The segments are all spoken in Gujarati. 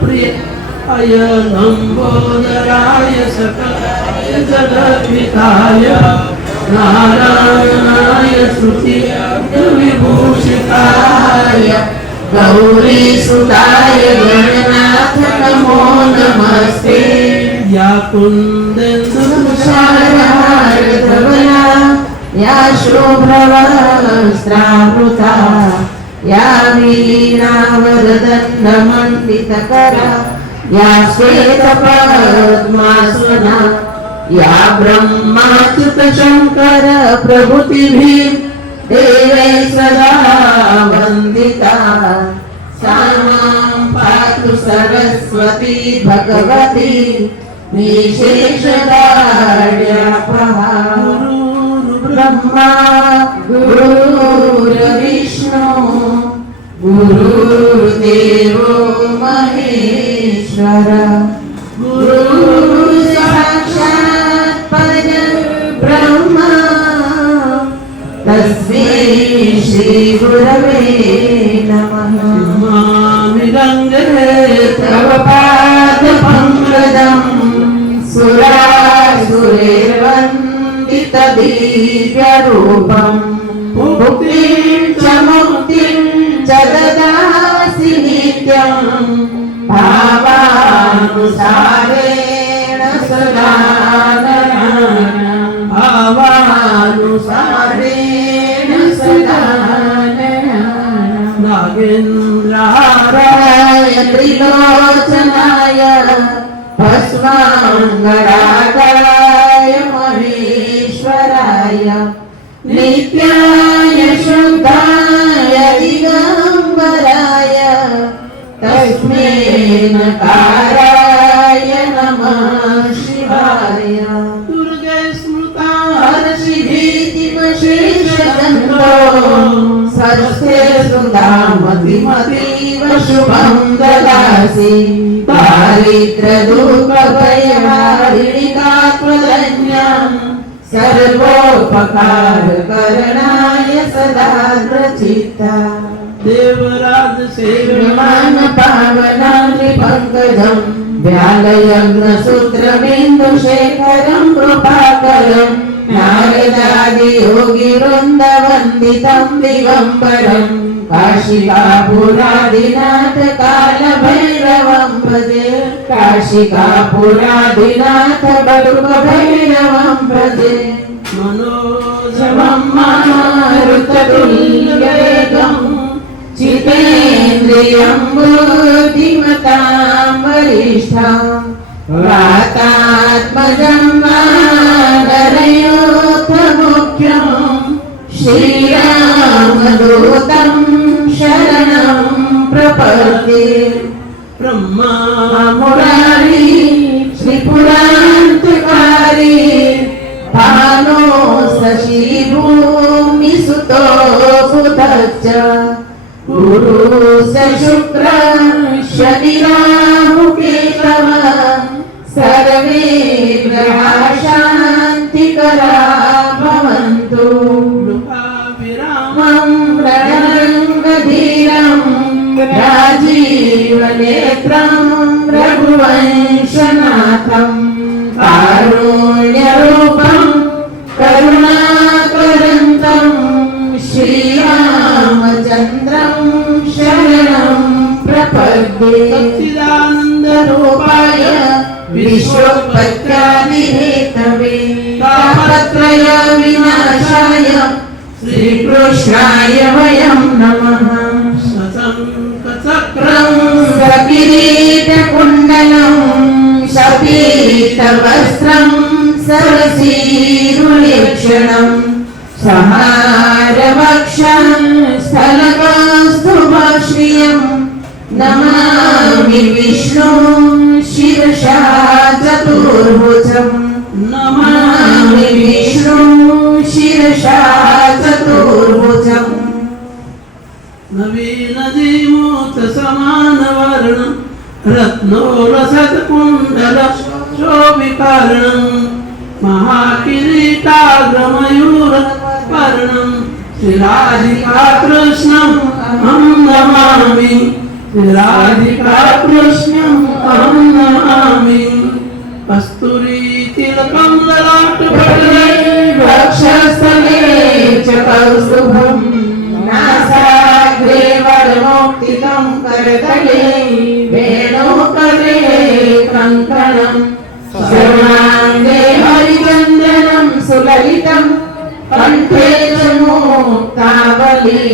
प्रियाय लंबोदराय सकलाय जगद्विताय नारायणाय स्तुतिविभूषिताय गौरीसुताय गणनाथ नमो नमस्ते। या कुन्देन्दुसाराय धवला या शुभ्रवस्त्रावृता या वीणावरदण्डमण्डितकरा या श्वेतपद्मासना या ब्रह्माच्युत शंकर प्रभृतिभिः देवै सदा वन्दिता। सा मां पातु सरस्वती भगवती निशेषदाढ्यापहा। गुरुर्ब्रह्मा गुरुर्विष्णु गुरुर्देवो महेश्वर गुरुः साक्षात् परब्रह्म तस्मै श्री गुरवे नमः। मामिरङ्गे तव पादपङ्कजं सुरासुरैर्वन्दितदिव्यरूपं मुक्तिं च मुक्तिं च ददासि नित्यं भावानुसारेण सदा भावानुसारेण सदा नागेन्द्राय त्रिलोचनाय भस्माङ्गरागाय महेश्वराय नित्याय शुद्धाय दिगम्बराय तस्मै नकाराय नमः शिवाय। दुर्गे स्मृता हर्षिभीतिमशेषदन्तो सरस्ते सुधामतिमतीव शुभं ददासि। दारिद्र्यदुःखभयहारिणि त्वदन्यं सर्वोपकारकरणाय सदा प्रचित्ता। देवराज सेव्यमान पावनाद्रिपङ्कजं व्यालयग्नसूत्रबिन्दुशेखरं कृपाकरं नारदादियोगिवृन्दवन्दितं दिगम्बरं काशिकापुरादिनाथ कालभैरवं भजे। काशिकापुरादिनाथ बडुकभैरवं भजे। मनोजवं मारुततुल्यवेगं जितेन्द्रियं बुद्धिमतां वरिष्ठं वातात्मजं वानरयोथमुख्यं श्रीरामदूतं शरणं प्रपद्ये। ब्रह्मा मुरारी श्रीपुरान्तकारी भानो शशि भूमिसुतो बुधश्च गुरु स शुक्र शनिराहु केतव सर्वे ग्रहा शान्तिकरा भवन्तु। विरामं रणरङ्गधीरं राजीवनेत्रं रघुवंशनाथं कारुण्यरूपं करुणाकरन्तं श्रीरामचन्द्रं शरणं प्रपद्ये। सच्चिदानन्दरूपाय विश्वोत्पत्त्यादिहेतवे तापत्रय विनाशाय श्रीकृष्णाय वयं नमः। शङ्खचक्रं सकिरीटकुण्डलं शपीतवस्त्रं सरसीरुलेक्षणं समारवक्षं स्थलकौस्तुभश्रियं नमामि विष्णुं शिरसा च जीमूत समान वर्ण रत्नो रसत कुंडल शोभिकर्णं महाकिरीटाग्रमयूर वर्णं श्रीराधिका कृष्णं अहं नमामि श्रीराधिका कृष्णं अहं नमामि कस्तूरी तिलकं ललाटपटले वक्षस्थले च कौस्तुभं नासाग्रे वरमौक्तिकं करतले वेणुकरे कङ्कणं सर्वाङ्गे हरिचन्दनं सुललितं कण्ठे च मुक्तावली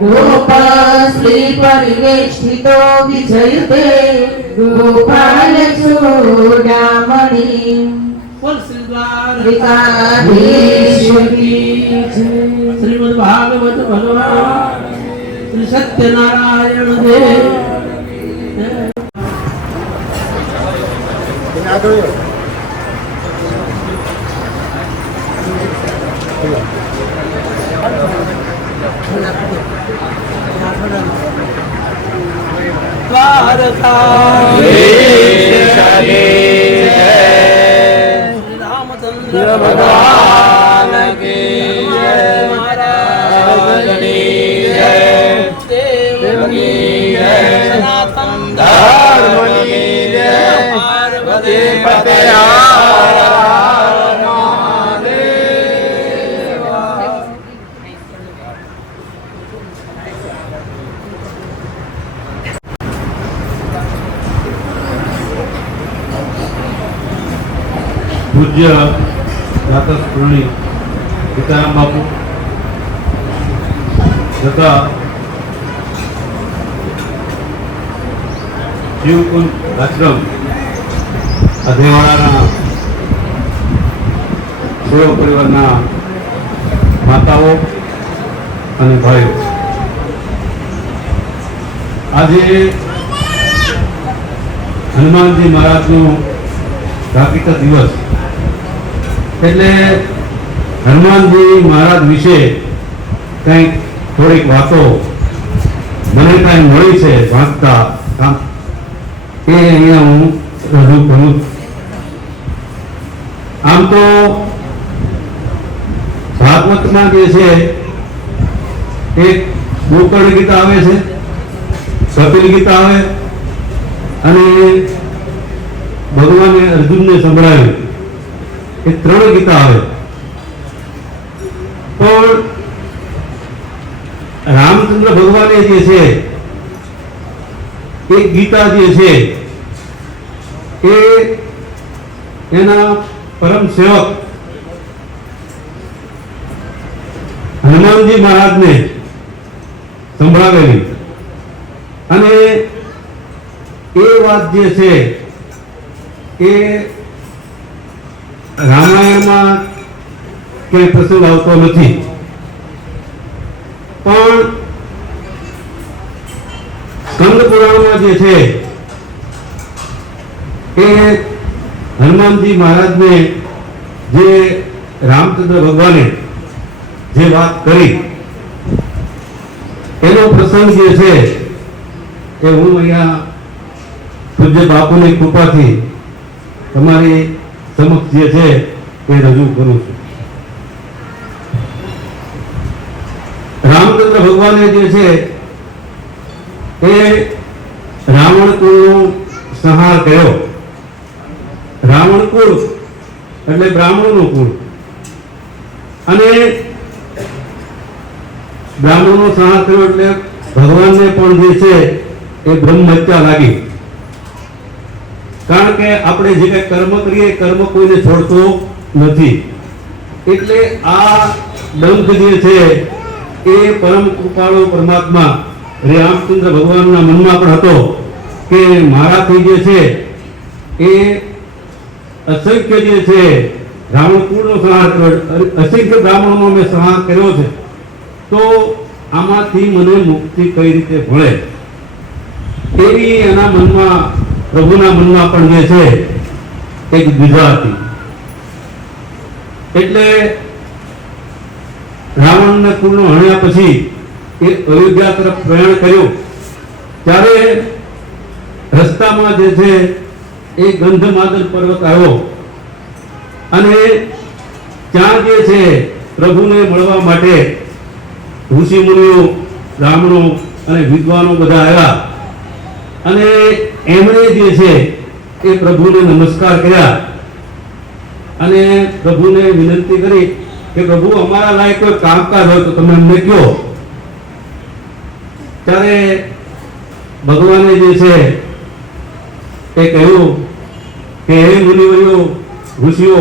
गोपश्रीपरिवेष्टितो विजयते गोपालचूडामणि श्रीमद् भागवत भगवान श्री सत्यनारायण देव द्वारका रामचंद्र भगवान की जय महाराज की जय देव की जय सनातन धर्म की जय पार्वती पते पूज्य दातास्पुरणी सीताराम बापू तथा शिवकुंज आश्रम अधेवाड़ा सेवा परिवार माताओं અને ભાઈઓ આજે હનુમાનજી મહારાજનો ભાગીતા દિવસ એટલે હનુમાનજી મહારાજ વિશે કંઈક થોડીક વાતો મને કાંઈ મળી છે વાંચતા એ અહીંયા હું રજૂ કરું. આમ તો ભાગવતમાં જે છે એક ગોકર્ણ ગીતા આવે છે, કપિલ ગીતા આવે અને ભગવાને અર્જુનને સંભળાવ્યું એ 3 ગીતા આવે. પણ રામચંદ્ર ભગવાને જે છે એક ગીતા જે છે એ એના પરમ સેવક હનુમાનજી મહારાજને સંભળાવેલી અને એ વાત જે છે એ રામાયણમાં કે પ્રસંગ આવતો નથી, પણ સ્કંદ પુરાણમાં જે છે એ હનુમાનજી મહારાજને જે રામચંદ્ર ભગવાને જે વાત કરી એનો પ્રસંગ જે છે એ હું અહીંયા પૂજ્ય બાપુની કૃપાથી તમારી સમક્ષ જે છે એ રજૂ કરું છું. રામચંદ્ર ભગવાને જે છે એ રાવણ કુળનો સંહાર કર્યો. રાવણ કુળ એટલે બ્રાહ્મણનું કુળ અને બ્રાહ્મણનો સંહાર કર્યો એટલે ભગવાનને પણ જે છે એ બ્રહ્મ હત્યા લાગી. કારણ કે આપણે જે કંઈ કર્મ કરીએ કર્મ કોઈને છોડતો નથી. એટલે આ ડંખ જે છે એ પરમ કૃપાળુ પરમાત્મા રામચંદ્ર ભગવાનના મનમાં પણ હતો કે મારાથી જે છે એ અસંખ્ય જે છે રાવણ કુળનો સંહાર કર્યો, અસંખ્ય બ્રાહ્મણોનો મેં સંહાર કર્યો છે, તો આમાંથી મને મુક્તિ કઈ રીતે મળે એવી એના મનમાં પ્રભુના મનમાં પણ જે છે એક દ્વિધા હતી. એટલે રાવણના કુળનો હણ્યા પછી એ અયોધ્યા તરફ પ્રયાણ કર્યું ત્યારે રસ્તામાં જે છે એ ગંધમાદન પર્વત આવ્યો અને ત્યાં જે છે પ્રભુને મળવા માટે ઋષિ મુનિઓ, બ્રાહ્મણો અને વિદ્વાનો બધા આવ્યા અને એમણે જે છે એ પ્રભુને નમસ્કાર કર્યા અને પ્રભુને વિનંતી કરી કે પ્રભુ અમારા લાયક કોઈ કામકાજ હોય તો તમે અમને કહો. ત્યારે ભગવાને જે છે એ કહ્યું કે હે મુનિવર્યો, ઋષિઓ,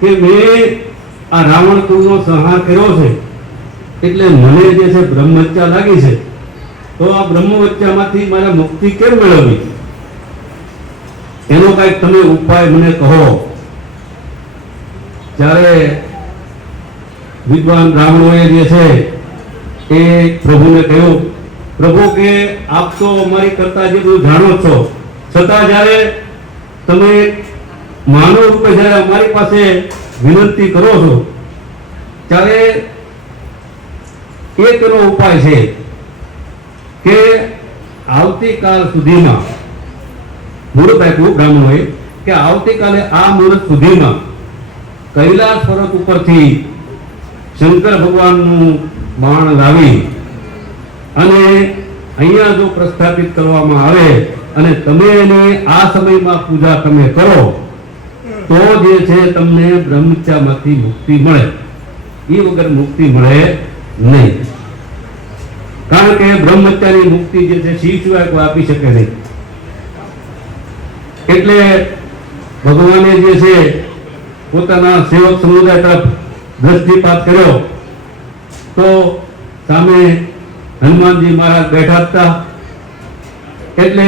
કે મેં આ રાવણ કુળનો સંહાર કર્યો છે એટલે મને જે છે બ્રહ્મહત્યા લાગી છે, તો આ બ્રહ્મહત્યામાંથી મારે મુક્તિ કેમ મેળવવી, એનો કઈક તમે ઉપાય મને કહો. ત્યારે વિદ્વાન બ્રાહ્મણોએ જે છે એ પ્રભુને કહ્યું, પ્રભુ કે આપ તો અમારી કરતા જે બધું જાણો છો, છતાં જ્યારે તમે માનવ રૂપે જ્યારે અમારી પાસે વિનંતી કરો છો ત્યારે એક એનો ઉપાય છે કે આવતીકાલ સુધીમાં, મુહૂર્ત આપ્યું બ્રાહ્મણોએ કે આવતીકાલે આ મુહૂર્ત સુધીમાં કૈલાસ પર્વત ઉપરથી શંકર ભગવાનનું બાણ લાવી અને અહીંયા જો પ્રસ્થાપિત કરવામાં આવે અને તમે એની આ સમયમાં પૂજા તમે કરો તો જે છે તમને બ્રહ્મહત્યામાંથી મુક્તિ મળે, એ વગર મુક્તિ મળે નહીં. કારણ કે બ્રહ્મહત્યાની મુક્તિ જે છે શિવ સિવાય કોઈ આપી શકે નહીં. એટલે ભગવાને જે છે પોતાના સેવક સમુદાય તરફ દ્રષ્ટિપાત કર્યો તો સામે હનુમાનજી મહારાજ બેઠા હતા. એટલે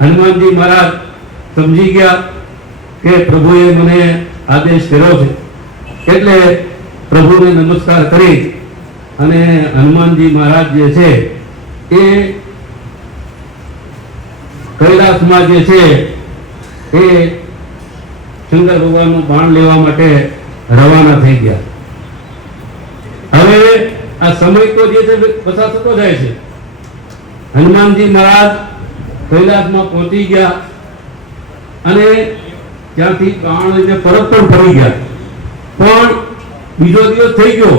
હનુમાનજી મહારાજ સમજી ગયા કે પ્રભુએ મને આદેશ કર્યો છે, એટલે પ્રભુને નમસ્કાર કરી અને હનુમાનજી મહારાજ જે છે એ કૈલાસમાં જે છે એ શંકર ભગવાનનું બાણ લેવા માટે રવાના થઈ ગયા. હવે આ સમય તો જે છે પસાર થતો જાય છે. હનુમાનજી મહારાજ કૈલાસમાં પહોંચી ગયા અને ત્યાંથી બાણ લઈને પરત પણ ફરી ગયા, પણ બીજો દિવસ થઈ ગયો.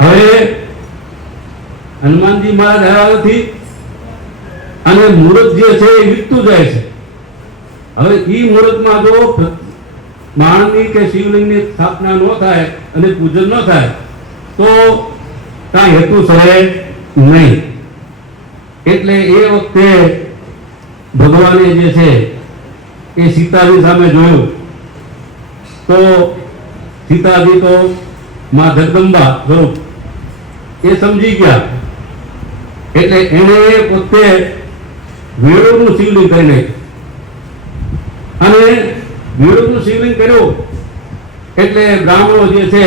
હવે હનુમાનજી મહારાજ આવ્યા નથી અને મુહૂર્ત જે છે એ વીતતું જાય છે. હવે ઈ મુહૂર્તમાં જો બાણની કે શિવલિંગની સ્થાપના ન થાય અને પૂજન ન થાય તો કાંઈ હેતુ સરે નહીં. એટલે એ વખતે ભગવાને જે છે એ સીતાજી સામે જોયું તો સીતાજી તો માં જગદંબા સ્વરૂપ એ સમજી ગયા. એટલે એને પોતે વેળુનું શિવલિંગ કરી નાખ્યું અને વેળુનું શિવલિંગ કર્યું એટલે બ્રાહ્મણો જે છે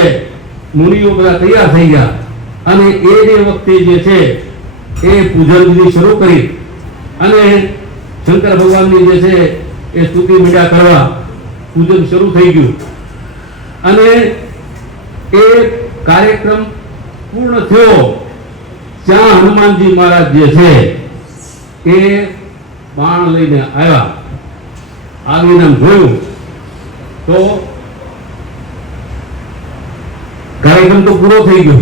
મુનિઓ બધા તૈયાર થઈ ગયા અને એ જે વખતે જે છે એ પૂજન વિધિ શરૂ કરી અને શંકર ભગવાનની જે છે એ સ્તુતિ મીંડા કરવા પૂજન શરૂ થઈ ગયું અને એ કાર્યક્રમ પૂર્ણ થયો ત્યાં હનુમાનજી મહારાજ જે છે એ બાણ લઈને આવ્યા. આવીને જોયું તો કાર્યક્રમ તો પૂરો થઈ ગયો.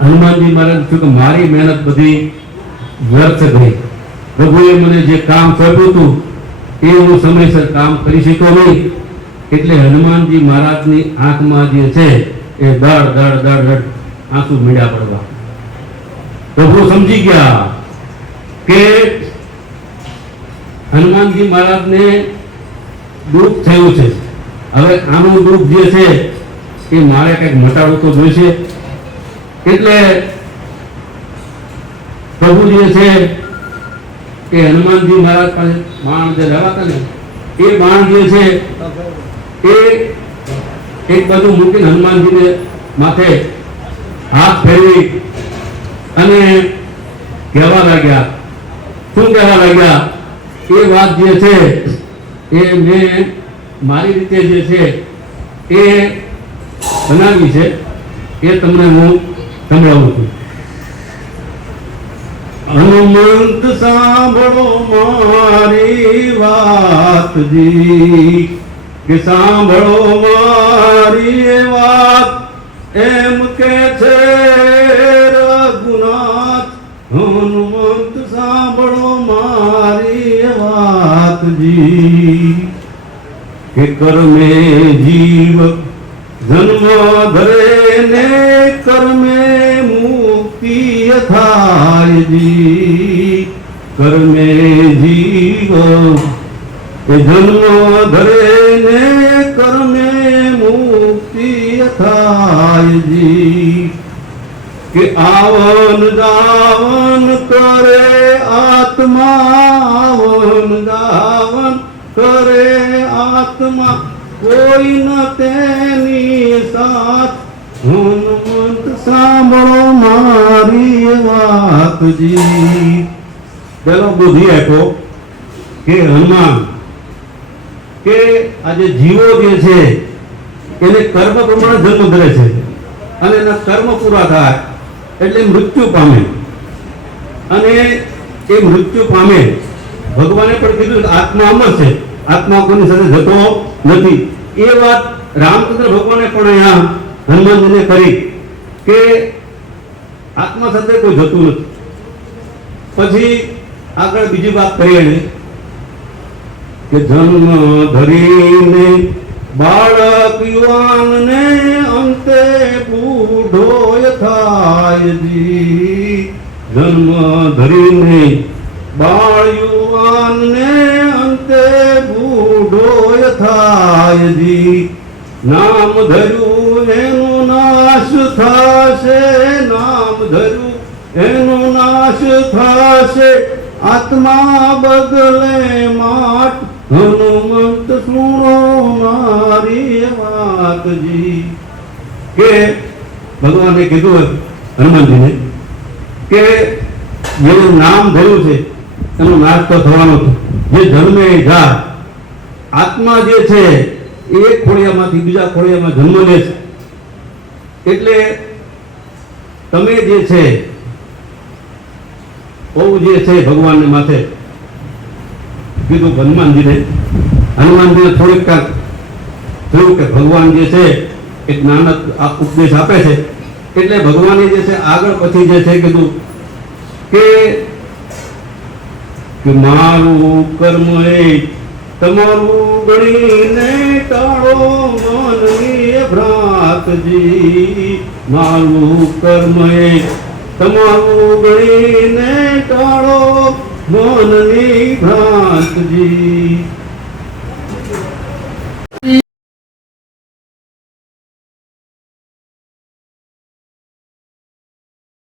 હનુમાનજી મહારાજ કહ્યું કે મારી મહેનત બધી વ્યર્થ ગઈ. પ્રભુએ મને જે કામ સોંપ્યું હતું એ હું સમયસર કામ કરી શક્યો નહીં. એટલે હનુમાનજી મહારાજની આંખમાં જે છે એ દડ દડ દડ દડ આંસુ મીંડા પડવા. પ્રભુ સમજી ગયા કે હનુમાનજી મહારાજને દુઃખ થયું છે. હવે આનું દુઃખ જે છે એ મારે કંઈક મટાડવું તો જોઈશે. એટલે પ્રભુ જે છે એ હનુમાનજી મહારાજ પાસે બાણ જે લેવાતા ને એ બાણ જે છે એ એક બાજુ મૂકીને હનુમાનજીને માથે હાથ ફેરવી અને કહેવા લાગ્યા. શું કહેવા લાગ્યા? એ વાત જે છે એ મેં મારી રીતે જે છે એ બનાવી છે એ તમને હું સંભળાવું છું. હનુમંત સાંભળો મારી વાતજી, કે સાંભળો મારી વાત, એમ કે છે રઘુનાથ. હનુમંત સાંભળો મારી વાતજી, કે કર્મે જીવ જન્મ ધરે ને કર્મે મુક્તિ થાય જી. કર્મે જીવ એ જન્મ ધરે ને કર્મે મુક્તિ થાય જી. કે આવન જાવન કરે આત્મા, આવન જાવન કરે આત્મા, કોઈ ન તેની સાથ. હનુમંત સાંભળો મારી વાતજી. પેલો બુદ્ધિ આપ્યો કે હનુમાન, કે આ જે જીવો જે છે એને કર્મ પ્રમાણે જન્મ ધરે છે, અને એના કર્મ પૂરા થાય એટલે મૃત્યુ પામે, અને એ મૃત્યુ પામે. ભગવાને પણ કીધું કે આત્મા અમર છે, આત્મા કોઈની સાથે જતો નથી. એ વાત રામચંદ્ર ભગવાને પણ અહીંયા હનુમાનજીને કરી કે આત્મા સાથે કોઈ જતું નથી. પછી આગળ બીજી વાત કરી એને કે જન્મ ધરીને બાળક યુવાન ને અંતે બુઢોય થાય જી. જન્મ ધરીને બાળ યુવાન ને અંતે બુઢોય થાય જી. નામ ધર્યું એનો નાશ થશે, નામ ધર્યું એનો નાશ થશે, આત્મા બદલે માટ. હનુમંત સુનો મારી વાતજી. કે ભગવાને કીધું હનુમાનજીને કે જેનું નામ ધર્યું છે એનો નાશ તો થવાનો છે. જે જન્મે જાય, આત્મા જે છે એક ખોળિયામાંથી બીજા ખોળિયામાં જન્મ લે છે. એટલે તમે જે છે બહુ જે છે ભગવાનને માથે કીધું હનુમાનજીને થોડીક કાંક થયું કે ભગવાન જે છે એક નાનક આ ઉપદેશ આપે છે. એટલે ભગવાને જે છે આગળ પછી જે છે કીધું કે મારું કર્મ એ તમારું ગણીને ટાળો મનની ભ્રાંતજી. મારું કર્મ એ તમારું ગણીને ટાળો મનની ભ્રાંતજી.